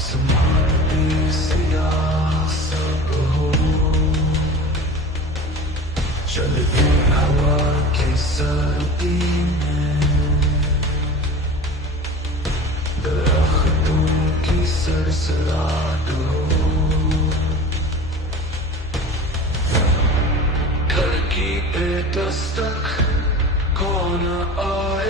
आसमान पे सियाह सब हो, चलती हवा की सर्दी में, दरख्तों की सरसराहट हो, धरती पे दस्तक कौन आए,